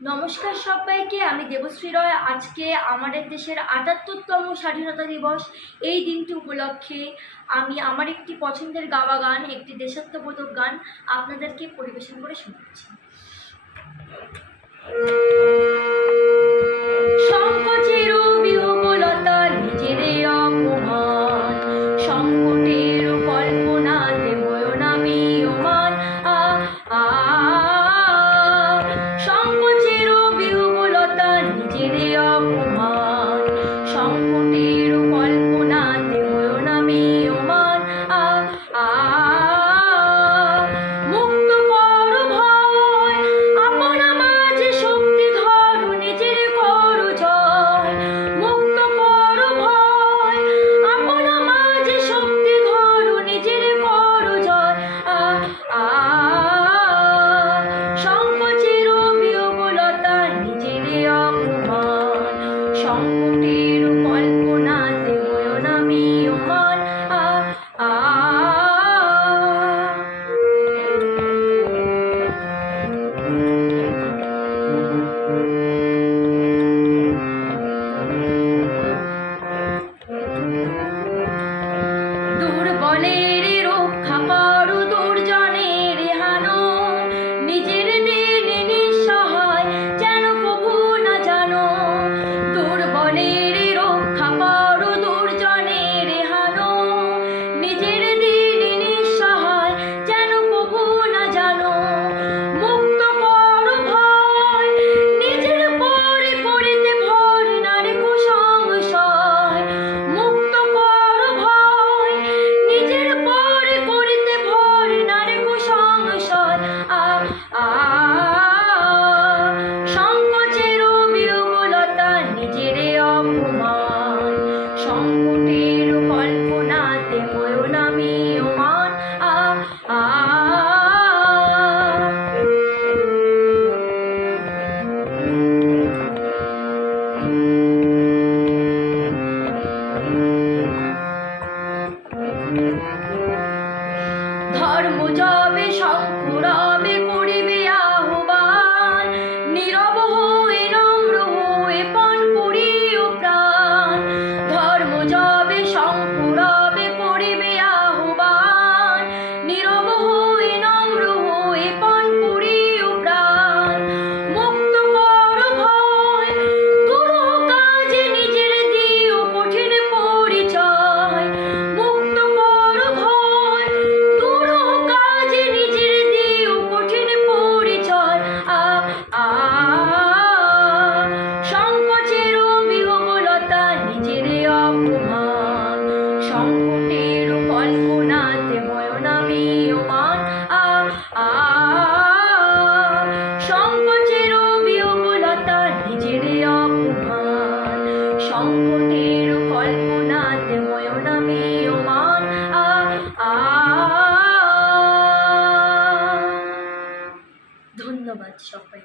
নমস্কার সবাইকে, আমি দেবশ্রী রয়। আজকে আমাদের দেশের ৭৮তম স্বাধীনতা দিবস। এই দিনটি উপলক্ষে আমি আমার একটি পছন্দের গাওয়া গান, একটি দেশাত্মবোধক গান আপনাদেরকে পরিবেশন করে শোনাচ্ছি। সংকোচের বিহ্বলতা, নিজের অপমান, সংকটের কল্পনাতে হয়ো না ম্রিয়মাণ। সংকোচের বিহ্বলতা, নিজের অপমান, সংকটের কল্পনাতে হয়ো না ম্রিয়মাণ। মুক্ত কর ভয়, আপনা মাঝে শক্তি ধরো, নিজের করো জয়। মুক্ত কর ভয়, আপনা মাঝে শক্তি ধরো, নিজের করো জয়। সংকোচের বিহ্বলতা, নিজের অপমান, সংকটের কল্পনাতে হয়ো না ম্রিয়মাণ। দুর্বলের রক্ষা করো, দুর্জনের হানো, নিজের দিন নিঃসহায় যেন কভু না জানো। দুর্বলের রক্ষা করো, দুর্জনের হানো, নিজের দিন নিঃসহায় যেন কভু না জানো। মুক্ত কর ভয়, নিজের পরে করিতে ভর, না রেখো সংশয়। মুক্ত কর ভয়, নিজের পরে করিতে ভর, না রেখো সংশয়। সংকোচের বিহ্বলতা, নিজের অপমান, সংকটের কল্পনাতে হয়ো না ম্রিয়মাণ। ধর্ম যবে শঙ্করবে করিবে আহ্বান, নীরব হয়ে নম্র হয়ে পণ করিও প্রাণ। ধর্ম যবে শঙ্করবে করিবে আহ্বান, নীরব হয়ে নম্র হয়ে পণ করিও প্রাণ। মুক্ত কর ভয়, দুরূহ কাজে নিজের দিও কঠিন পরিচয়। মুক্ত কর ভয়, দুরূহ কাজে নিজের দিও কঠিন পরিচয়। সংকোচের বিহ্বলতা, নিজের অপমান, সংকটের কল্পনাতে হয়ো না ম্রিয়মাণ। সংকোচের বিহ্বলতা, নিজের অপমান, সংকটের কল্পনাতে হয়ো না ম্রিয়মাণ। ধন্যবাদ সবাই।